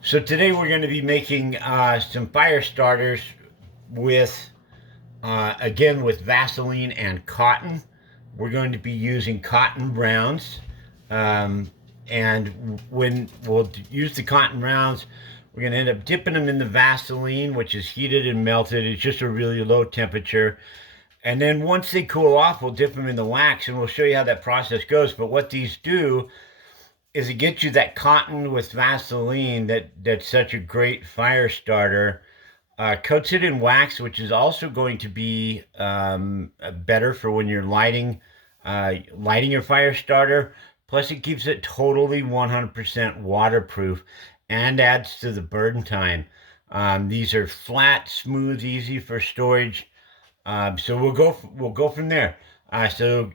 So today we're going to be making some fire starters with, again, with Vaseline and cotton. We're going to be using cotton rounds. Um, and when we'll use the cotton rounds, we're going to end up dipping them in the Vaseline, which is heated and melted. It's just a really low temperature. And then once they cool off, we'll dip them in the wax and we'll show you how that process goes. But what these do is it gets you that cotton with Vaseline that's such a great fire starter. Coats it in wax, which is also going to be better for when you're lighting your fire starter. Plus, it keeps it totally 100% waterproof and adds to the burn time. These are flat, smooth, easy for storage. So we'll go from there. So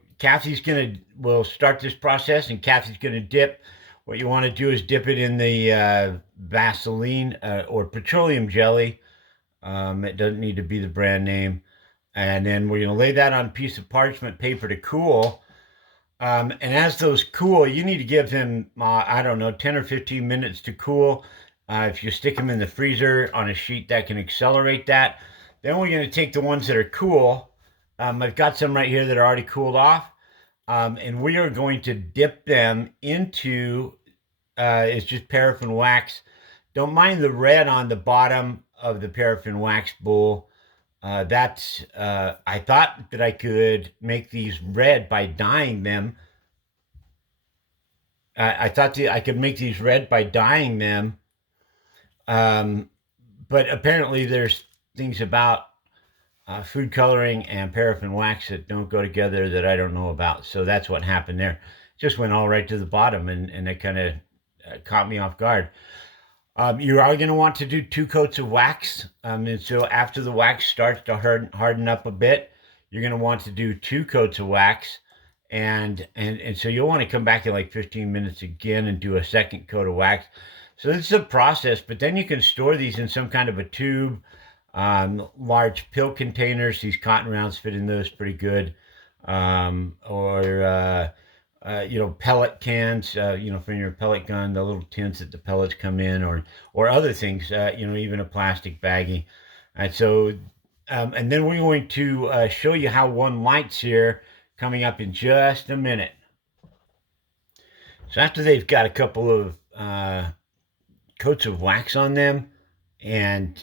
we'll start this process, and Kathy's gonna dip. What you want to do is dip it in the Vaseline or petroleum jelly. It doesn't need to be the brand name. And then we're gonna lay that on a piece of parchment paper to cool. And as those cool, you need to give them, I don't know, 10 or 15 minutes to cool. If you stick them in the freezer on a sheet, that can accelerate that. Then we're going to take the ones that are cool. I've got some right here that are already cooled off. And we are going to dip them into, it's just paraffin wax. Don't mind the red on the bottom of the paraffin wax bowl. I thought that I could make these red by dyeing them. I thought I could make these red by dyeing them. Um, but apparently there's things about food coloring and paraffin wax that don't go together that I don't know about. So that's what happened there. Just went all right to the bottom, and it kind of caught me off guard. You are going to want to do 2 coats of wax. And so after the wax starts to harden up a bit, you're going to want to do 2 coats of wax. And so you'll want to come back in like 15 minutes again and do a second coat of wax. So this is a process, but then you can store these in some kind of a tube, large pill containers. These cotton rounds fit in those pretty good. Or pellet cans, from your pellet gun, the little tins that the pellets come in, or other things, even a plastic baggie. And so, and then we're going to show you how one lights here coming up in just a minute. So after they've got a couple of coats of wax on them, and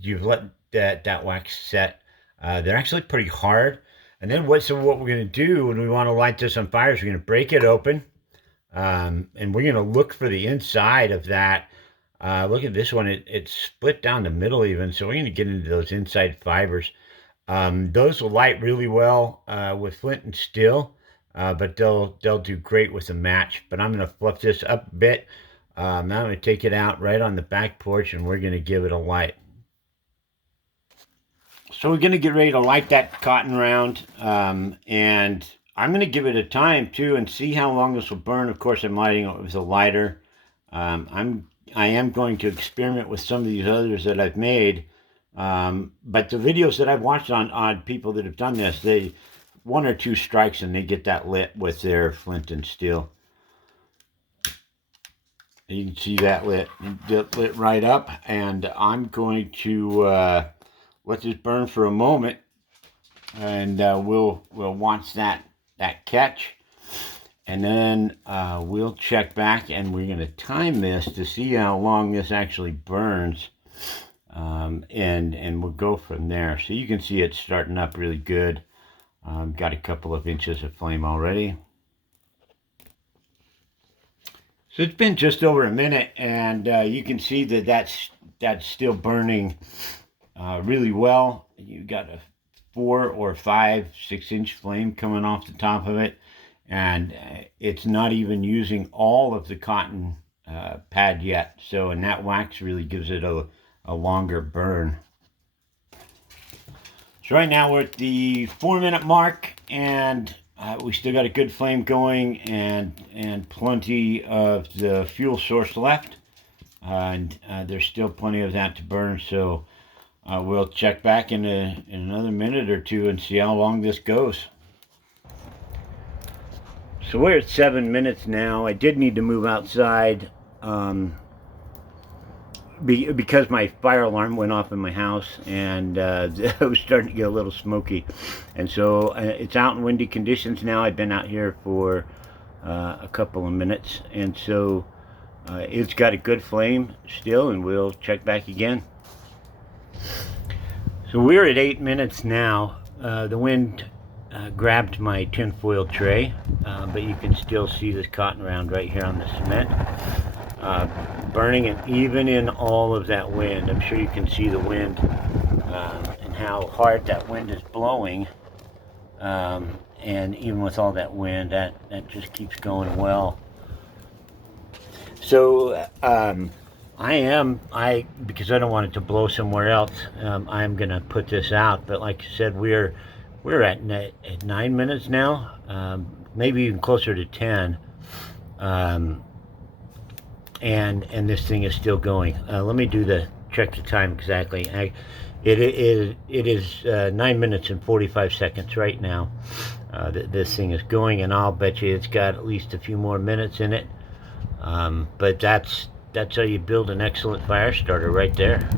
you've let that wax set, they're actually pretty hard. And then what we're going to do when we want to light this on fire is we're going to break it open, and we're going to look for the inside of that. Look at this one; it's split down the middle even. So we're going to get into those inside fibers. Those will light really well with flint and steel, but they'll do great with a match. But I'm going to fluff this up a bit. Now I'm going to take it out right on the back porch, and we're going to give it a light. So we're going to get ready to light that cotton round, and I'm going to give it a time too and see how long this will burn. Of course, I'm lighting it with a lighter. I am going to experiment with some of these others that I've made, but the videos that I've watched on people that have done this, they 1 or 2 strikes and they get that lit with their flint and steel. You can see that lit right up, and I'm going to let this burn for a moment, and we'll watch that catch, and then we'll check back, and we're going to time this to see how long this actually burns, and we'll go from there. So you can see it's starting up really good. Got a couple of inches of flame already. So it's been just over a minute, and you can see that that's still burning really well. You got a 4 or 5 6-inch flame coming off the top of it, and it's not even using all of the cotton pad yet. So, and that wax really gives it a longer burn. So right now we're at the 4-minute mark, and we still got a good flame going, and plenty of the fuel source left, and there's still plenty of that to burn. So we'll check back in another minute or 2 and see how long this goes. So we're at 7 minutes now. I did need to move outside. because my fire alarm went off in my house, and it was starting to get a little smoky. And so it's out in windy conditions now. I've been out here for a couple of minutes, and so it's got a good flame still, and we'll check back again. So we're at 8 minutes now. The wind grabbed my tinfoil tray, but you can still see this cotton round right here on the cement. Burning, and even in all of that wind, I'm sure you can see the wind and how hard that wind is blowing. And even with all that wind, that just keeps going well. So because I don't want it to blow somewhere else, I'm gonna put this out. But like I said, we're at 9 minutes now, maybe even closer to 10. And this thing is still going. Let me check the time exactly. It is 9 minutes and 45 seconds right now. This thing is going, and I'll bet you it's got at least a few more minutes in it. But that's how you build an excellent fire starter right there.